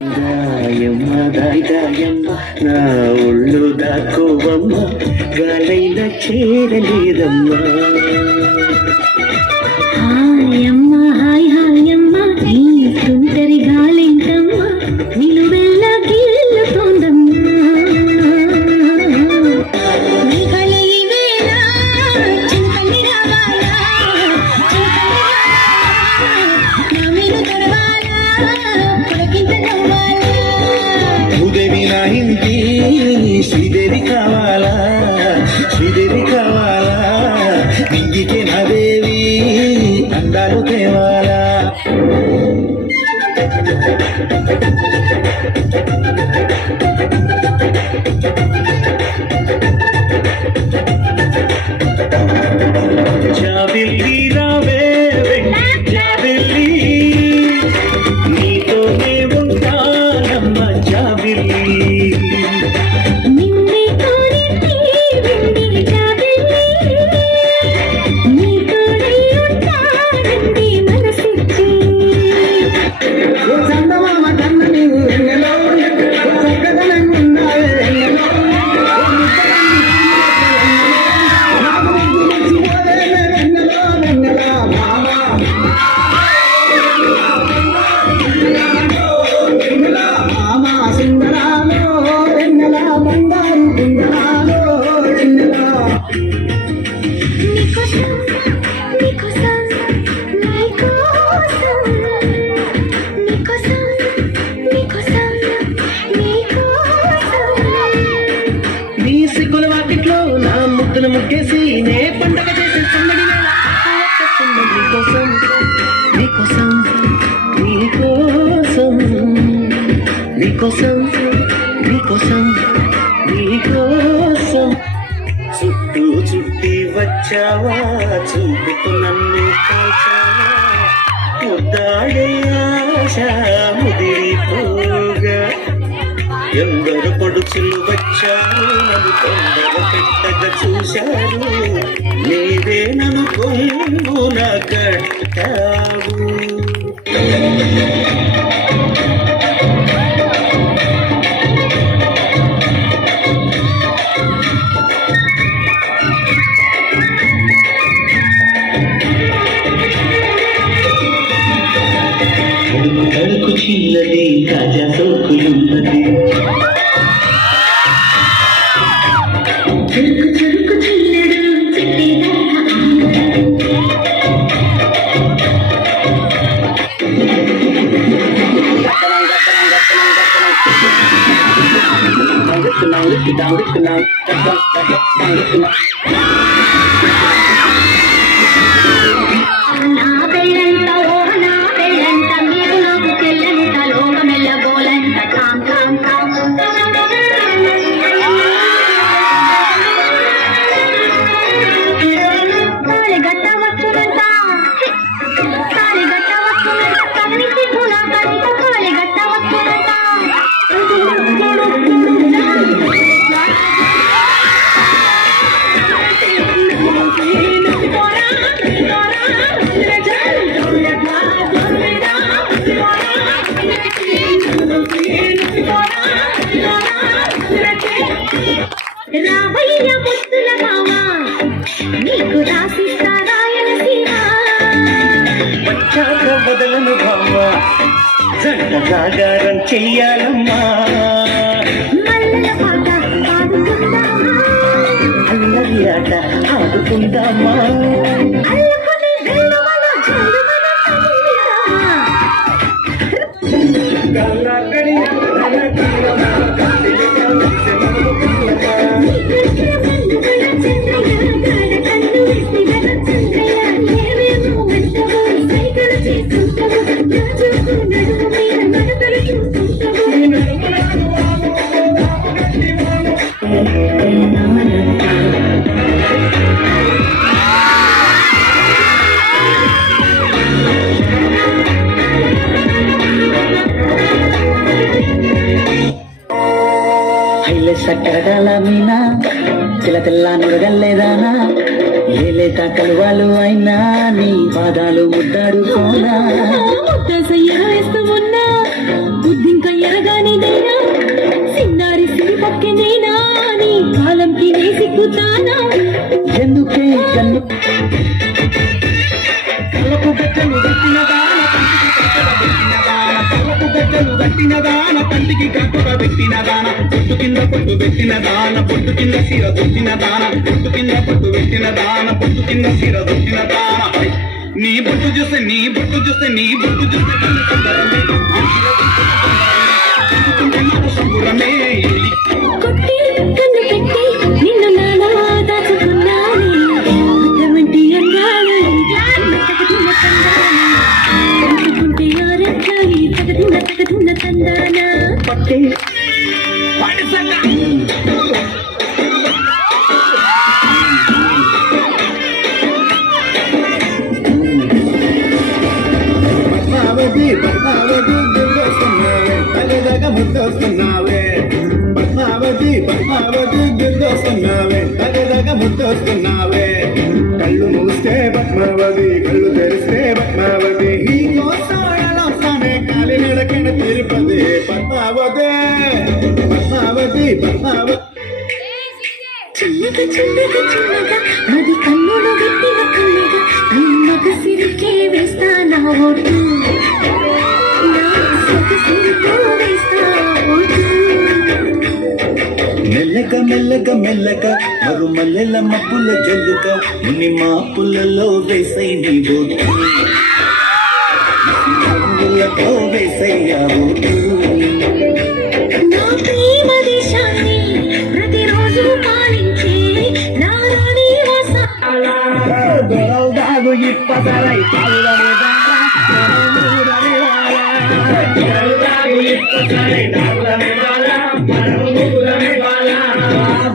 దాయమ్మ దాయమ్మ నా ఒళ్ళు దాకోవమ్మ గాలైన చేరలేదమ్మా. హాయమ్మ హాయ్ హాయమ్మ నీ సుందరి గాలింటమ్మ నిలువెల్ల గిల్లుతోందమ్మా. నీ కళ ఇవేళ చింతని రావాలా నా మీద తడవాలా పొడకింత నవ్వాలా. ఉదవి నా ఇంటి శ్రీదేవి కావాలా శ్రీదేవి కావాలా ఇంటికి నా దేవి అందాలు తేవాలా. జాబిల్లి రావే జాబిల్లి నీతోనే ఉంటానమ్మ జాబిల్లి. నిన్నే కోరింది వెండి జాబిల్లి నీతోనే ఉంటానంది మనసిచ్చి. ఓ చందమామ కన్న నీవు వెన్నెలో ఓ చక్కదనం ఉన్నావే వెన్నెలో ఓ ముద్దలని నాకు ముద్దు మర్చిపోవే వెన్నెలో వెన్నెల మామ వెన్నెల మామ సుందరాలో వెన్నెల బంగారు కుందరాలో వెన్నెల. నీకోసం నీకోసం నీకోసం నీకోసం నీకోసం నీకోసం. నీ సిగ్గుల వాకిట్లో నా ముద్దును ముగ్గేసి నే పండగ చేసే సందడి వేళ వచ్చేస్తున్న నీకోసం నీకోసం నీకోసం నీకోసం నీకోసం నీకోసం. చుట్టూ చుట్టి వచ్చావా చూపుతూ నన్ను కాల్చావా ముద్దాడే ఆశ ముదిరిపోగా ఎందరు పడుచులు వచ్చారు నన్ను తొందర పెట్టగా చూశారు నీవే నన్ను కొంగున కట్టావు. కడుకు చిన్నది కాజా సోకులున్నది చురుకు చురుకు చిల్లడు చిట్టేదాకా నా పెళ్ళంట ఓ నా పెళ్ళంట మీరు నాకు చెల్లెంట లోకమెల్ల గోలంట కాం కాం కాం. తాళి గట్ట వచ్చునంట తాళి గట్ట వచ్చునంట కన్ని సిగ్గులా కనిత తాళి గట్ట వచ్చునంట. రావయ్య ముద్దుల మామ నీకు రాసిస్తా రాయలసీమ. వచ్చాక బదలను భావ జంట జాగారం చెయ్యాలమ్మా. మల్లెల పాట పాడుకుందామా అల్లరి ఆట ఆడుకుందామా. అల్లుకుని వెల్లువల జల్లుమన సంగీతమా. సక్కరడాల మీనా తెల్ల తెల్ల నురగల్లేదానా ఏలేత కలువాలు అయినా నీ పాదాలు ముద్దాడుకోనా. వేస్తూ ఉన్నా బుద్ధింక అడుగుతానా ఎందుకే కన్ను కళ్ళకు గజ్జలు కట్టిన దాన కళ్ళకు గజ్జలు కట్టిన దాన కంటికి కట్టుగా పెట్టిన దాన పొట్టు కింద పొట్టు పెట్టిన దాన పొట్టు కింద సీర దొట్టిన దాన పొట్టు కింద పొట్టు పెట్టిన దాన పొట్టు కింద సీర దొట్టిన దాన నీ బొట్టు చూస్తే నీ బొట్టు చూస్తే నీ బొట్టు చూస్తే కళ్ళు సుందరమే సంబురమే కొట్టి కన్ను పెట్టి నిన్ను నానా దాచుకున్నానే అటువంటి అందాలు తగదిన్న తందానా ఆరెట్లాయి తగదిన్న తందానా పట్టే పద్మావతి పద్మావతి దుర్గొస్తున్నావే తగదగ ముద్దొస్తున్నావే పద్మావతి పద్మావతి దుర్గొస్తున్నావే తగదగ ముద్దొస్తున్నావే కళ్ళు మూస్తే పద్మావతి కళ్ళు తెరిస్తే పద్మావతి నీ కోసాడలొస్తానే కాలి నడకన తిరుపతి పద్మావతి పద్మావతి పద్మావతి చిన్నగా అది కన్నులు పెట్టిన కన్నుగా మగ సిరికే వేస్తా నా ఓటు నా సొగసిరితో వేస్తా ఓటు మెల్లక మెల్లక మెల్లక మరు మల్లెల మప్పుల జల్లుక ముని మాపులలో వేసై నీ బోటు మప్పులతో వేసయ్యా ఓటు నా ప్రేమ దేశాన్ని ప్రతిరోజు పాలించే నా రాణి వాసాలా దొరవుదాగు ఇప్పసరై పల్లవి దారా మనమూరని వాలా దొరవుదాగు ఇప్పసరై పల్లవి వాలా మనమూరని వాలా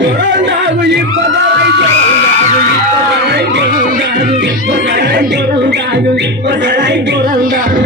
దొరవుదాగు ఇప్పసరై దొరవుదాగు ఇప్పసరై దొరవుదాగు ఇప్పసరై దొరవుదాగు